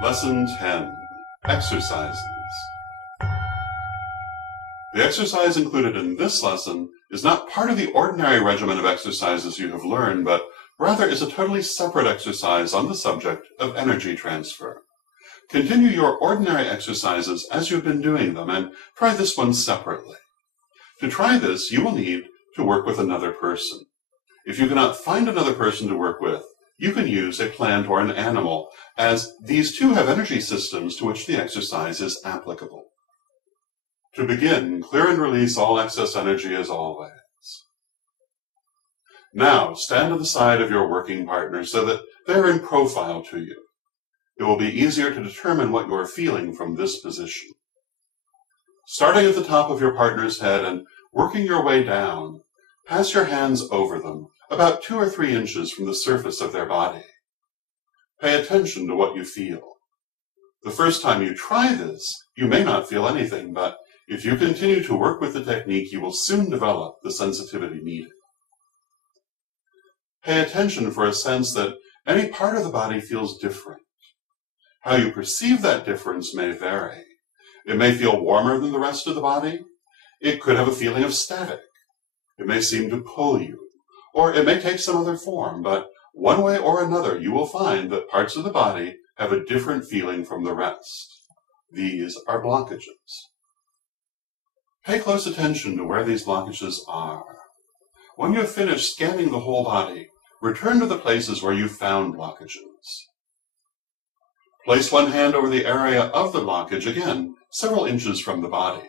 Lesson 10. Exercises. The exercise included in this lesson is not part of the ordinary regimen of exercises you have learned, but rather is a totally separate exercise on the subject of energy transfer. Continue your ordinary exercises as you've been doing them, and try this one separately. To try this, you will need to work with another person. If you cannot find another person to work with, you can use a plant or an animal, as these two have energy systems to which the exercise is applicable. To begin, clear and release all excess energy as always. Now, stand to the side of your working partner so that they're in profile to you. It will be easier to determine what you're feeling from this position. Starting at the top of your partner's head and working your way down, pass your hands over them, about 2 or 3 inches from the surface of their body. Pay attention to what you feel. The first time you try this, you may not feel anything, but if you continue to work with the technique, you will soon develop the sensitivity needed. Pay attention for a sense that any part of the body feels different. How you perceive that difference may vary. It may feel warmer than the rest of the body. It could have a feeling of static. It may seem to pull you, or it may take some other form, but one way or another you will find that parts of the body have a different feeling from the rest. These are blockages. Pay close attention to where these blockages are. When you have finished scanning the whole body, return to the places where you found blockages. Place one hand over the area of the blockage, again, several inches from the body.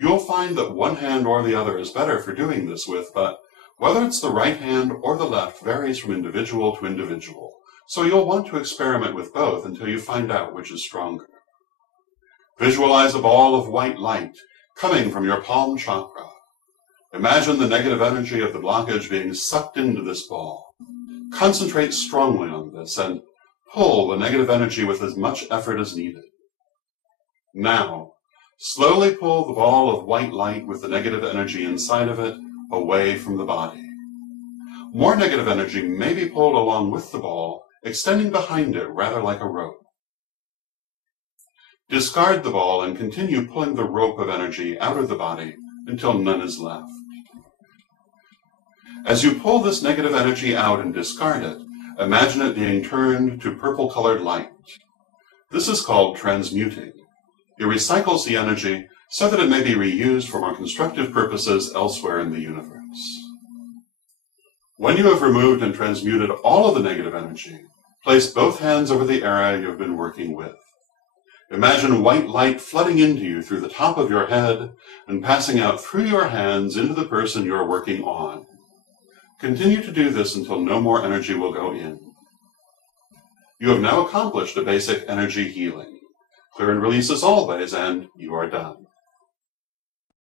You'll find that one hand or the other is better for doing this with, but whether it's the right hand or the left varies from individual to individual, so you'll want to experiment with both until you find out which is stronger. Visualize a ball of white light coming from your palm chakra. Imagine the negative energy of the blockage being sucked into this ball. Concentrate strongly on this and pull the negative energy with as much effort as needed. Now, slowly pull the ball of white light with the negative energy inside of it away from the body. More negative energy may be pulled along with the ball, extending behind it rather like a rope. Discard the ball and continue pulling the rope of energy out of the body until none is left. As you pull this negative energy out and discard it, imagine it being turned to purple-colored light. This is called transmuting. It recycles the energy so that it may be reused for more constructive purposes elsewhere in the universe. When you have removed and transmuted all of the negative energy, place both hands over the area you have been working with. Imagine white light flooding into you through the top of your head and passing out through your hands into the person you are working on. Continue to do this until no more energy will go in. You have now accomplished a basic energy healing. Clear and release as always, and you are done.